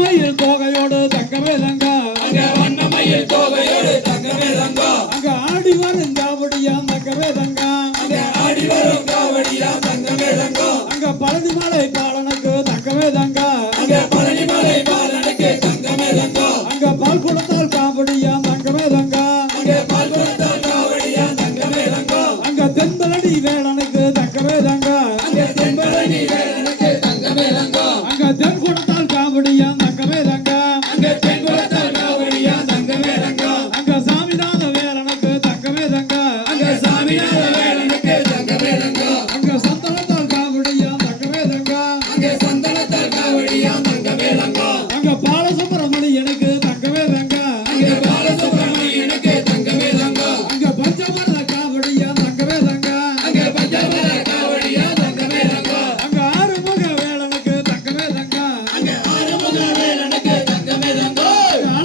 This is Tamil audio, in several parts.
வண்ணமயில் கோகையோடு தங்கமே தங்கா அங்க வண்ணமயில் கோகையோடு தங்கமே தங்கா அங்க ஆடி வரும் ஜாவடியா தங்கமே தங்கா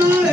Amen.